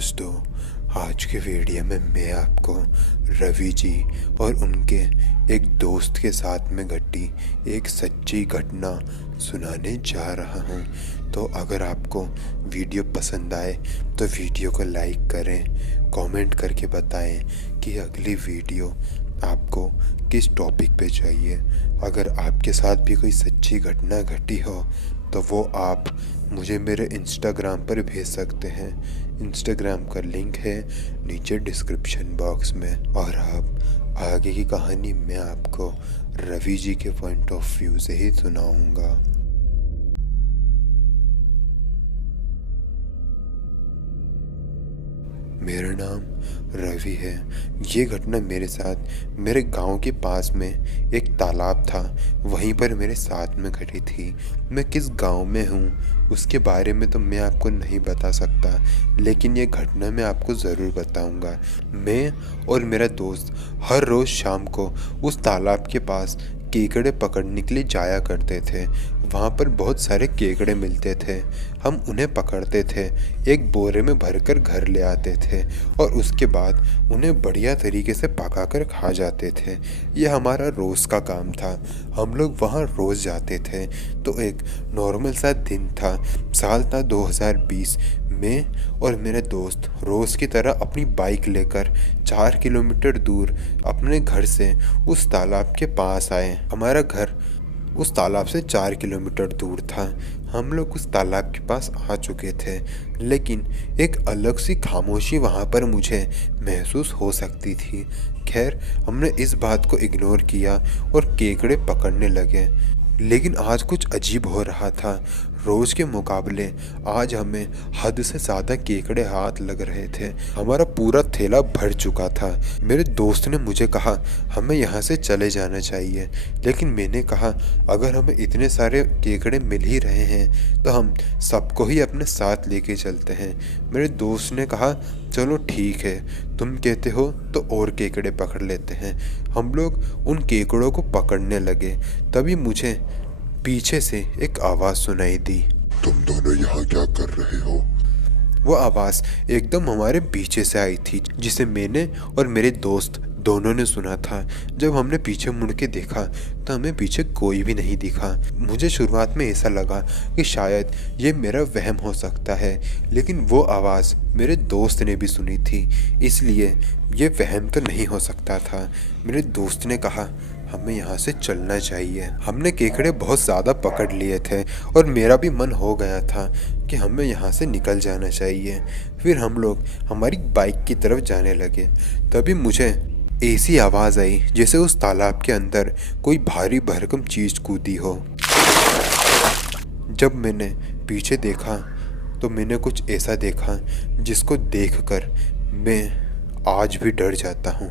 दोस्तों, आज के वीडियो में मैं आपको रवि जी और उनके एक दोस्त के साथ में घटी एक सच्ची घटना सुनाने जा रहा हूं। तो अगर आपको वीडियो पसंद आए तो वीडियो को लाइक करें, कमेंट करके बताएं कि अगली वीडियो आपको किस टॉपिक पे चाहिए। अगर आपके साथ भी कोई सच्ची घटना घटी हो तो वो आप मुझे मेरे इंस्टाग्राम पर भेज सकते हैं। इंस्टाग्राम का लिंक है नीचे डिस्क्रिप्शन बॉक्स में। और अब आगे की कहानी मैं आपको रवि जी के पॉइंट ऑफ व्यू से ही सुनाऊंगा। मेरा नाम रवि है। ये घटना मेरे साथ मेरे गांव के पास में एक तालाब था, वहीं पर मेरे साथ में घटी थी। मैं किस गांव में हूँ उसके बारे में तो मैं आपको नहीं बता सकता, लेकिन ये घटना मैं आपको ज़रूर बताऊंगा। मैं और मेरा दोस्त हर रोज़ शाम को उस तालाब के पास केकड़े पकड़ने के लिए जाया करते थे। वहाँ पर बहुत सारे केकड़े मिलते थे, हम उन्हें पकड़ते थे, एक बोरे में भरकर घर ले आते थे और उसके बाद उन्हें बढ़िया तरीके से पकाकर खा जाते थे। ये हमारा रोज़ का काम था, हम लोग वहाँ रोज़ जाते थे। तो एक नॉर्मल सा दिन था, साल था 2020। मैं और मेरे दोस्त रोज़ की तरह अपनी बाइक लेकर 4 किलोमीटर दूर अपने घर से उस तालाब के पास आए। हमारा घर उस तालाब से 4 किलोमीटर दूर था। हम लोग उस तालाब के पास आ चुके थे, लेकिन एक अलग सी खामोशी वहाँ पर मुझे महसूस हो सकती थी। खैर, हमने इस बात को इग्नोर किया और केकड़े पकड़ने लगे। लेकिन आज कुछ अजीब हो रहा था। रोज़ के मुकाबले आज हमें हद से ज़्यादा केकड़े हाथ लग रहे थे। हमारा पूरा थैला भर चुका था। मेरे दोस्त ने मुझे कहा हमें यहाँ से चले जाना चाहिए, लेकिन मैंने कहा अगर हमें इतने सारे केकड़े मिल ही रहे हैं तो हम सबको ही अपने साथ लेके चलते हैं। मेरे दोस्त ने कहा चलो ठीक है, तुम कहते हो तो और केकड़े पकड़ लेते हैं। हम लोग उन केकड़ों को पकड़ने लगे। तभी मुझे पीछे से एक आवाज़ सुनाई दी, तुम दोनों यहाँ क्या कर रहे हो? वो आवाज़ एकदम हमारे पीछे से आई थी, जिसे मैंने और मेरे दोस्त दोनों ने सुना था। जब हमने पीछे मुड़ के देखा तो हमें पीछे कोई भी नहीं दिखा। मुझे शुरुआत में ऐसा लगा कि शायद ये मेरा वहम हो सकता है, लेकिन वो आवाज़ मेरे दोस्त ने भी सुनी थी, इसलिए ये वहम तो नहीं हो सकता था। मेरे दोस्त ने कहा हमें यहाँ से चलना चाहिए। हमने केकड़े बहुत ज़्यादा पकड़ लिए थे और मेरा भी मन हो गया था कि हमें यहाँ से निकल जाना चाहिए। फिर हम लोग हमारी बाइक की तरफ जाने लगे। तभी मुझे ऐसी आवाज़ आई जैसे उस तालाब के अंदर कोई भारी भरकम चीज़ कूदी हो। जब मैंने पीछे देखा तो मैंने कुछ ऐसा देखा जिसको देखकर मैं आज भी डर जाता हूँ।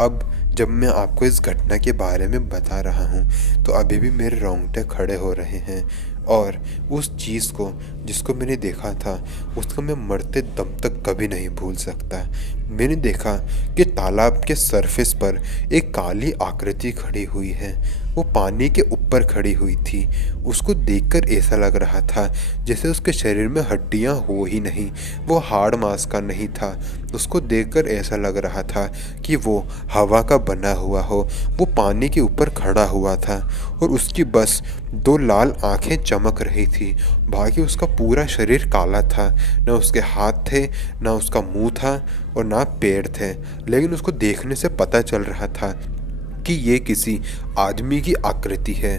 अब जब मैं आपको इस घटना के बारे में बता रहा हूँ तो अभी भी मेरे रोंगटे खड़े हो रहे हैं। और उस चीज़ को जिसको मैंने देखा था उसको मैं मरते दम तक कभी नहीं भूल सकता। मैंने देखा कि तालाब के सरफेस पर एक काली आकृति खड़ी हुई है। वो पानी के ऊपर खड़ी हुई थी। उसको देखकर ऐसा लग रहा था जैसे उसके शरीर में हड्डियां हो ही नहीं, वो हाड़ मांस का नहीं था। उसको देखकर ऐसा लग रहा था कि वो हवा का बना हुआ हो। वो पानी के ऊपर खड़ा हुआ था और उसकी बस 2 लाल आंखें चमक रही थी। बाकी उसका पूरा शरीर काला था। ना उसके हाथ थे, ना उसका मुंह था और ना पैर थे, लेकिन उसको देखने से पता चल रहा था कि ये किसी आदमी की आकृति है।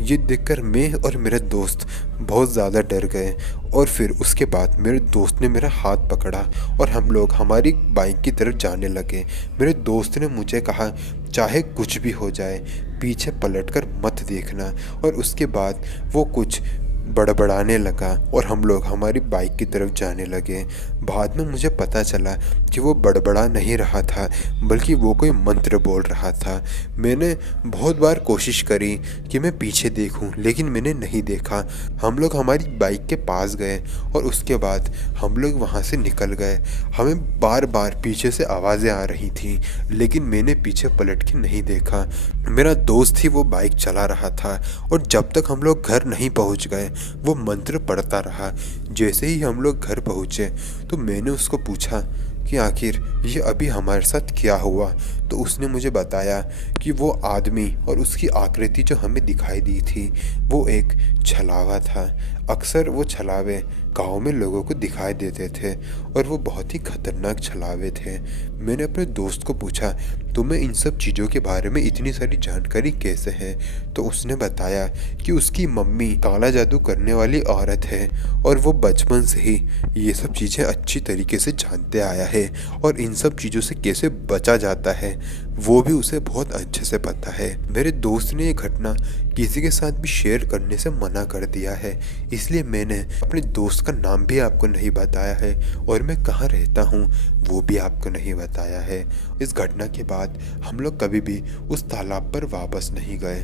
ये देखकर मैं और मेरे दोस्त बहुत ज़्यादा डर गए। और फिर उसके बाद मेरे दोस्त ने मेरा हाथ पकड़ा और हम लोग हमारी बाइक की तरफ जाने लगे। मेरे दोस्त ने मुझे कहा चाहे कुछ भी हो जाए पीछे पलटकर मत देखना। और उसके बाद वो कुछ बड़बड़ाने लगा और हम लोग हमारी बाइक की तरफ जाने लगे। बाद में मुझे पता चला कि वो बड़बड़ा नहीं रहा था, बल्कि वो कोई मंत्र बोल रहा था। मैंने बहुत बार कोशिश करी कि मैं पीछे देखूं, लेकिन मैंने नहीं देखा। हम लोग हमारी बाइक के पास गए और उसके बाद हम लोग वहाँ से निकल गए। हमें बार बार पीछे से आवाज़ें आ रही थी, लेकिन मैंने पीछे पलट के नहीं देखा। मेरा दोस्त ही वो बाइक चला रहा था और जब तक हम लोग घर नहीं पहुँच गए वो मंत्र पढ़ता रहा। जैसे ही हम लोग घर पहुँचे तो मैंने उसको पूछा कि आखिर ये अभी हमारे साथ क्या हुआ। तो उसने मुझे बताया कि वो आदमी और उसकी आकृति जो हमें दिखाई दी थी वो एक छलावा था। अक्सर वो छलावे गांव में लोगों को दिखाई देते थे और वो बहुत ही खतरनाक छलावे थे। मैंने अपने दोस्त को पूछा, तुम्हें इन सब चीज़ों के बारे में इतनी सारी जानकारी कैसे है? तो उसने बताया कि उसकी मम्मी काला जादू करने वाली औरत है और वो बचपन से ही ये सब चीज़ें अच्छी तरीके से जानते आया है और इन सब चीज़ों से कैसे बचा जाता है वो भी उसे बहुत अच्छे से पता है। मेरे दोस्त ने ये घटना किसी के साथ भी शेयर करने से मना कर दिया है, इसलिए मैंने अपने दोस्त का नाम भी आपको नहीं बताया है और मैं कहाँ रहता हूँ वो भी आपको नहीं बताया है। इस घटना के बाद हम लोग कभी भी उस तालाब पर वापस नहीं गए।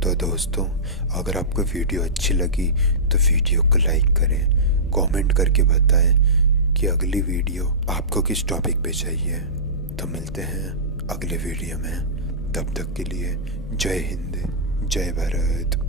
तो दोस्तों, अगर आपको वीडियो अच्छी लगी तो वीडियो को लाइक करें, कमेंट करके बताएं कि अगली वीडियो आपको किस टॉपिक पे चाहिए। तो मिलते हैं अगले वीडियो में, तब तक के लिए जय हिंद, जय भारत।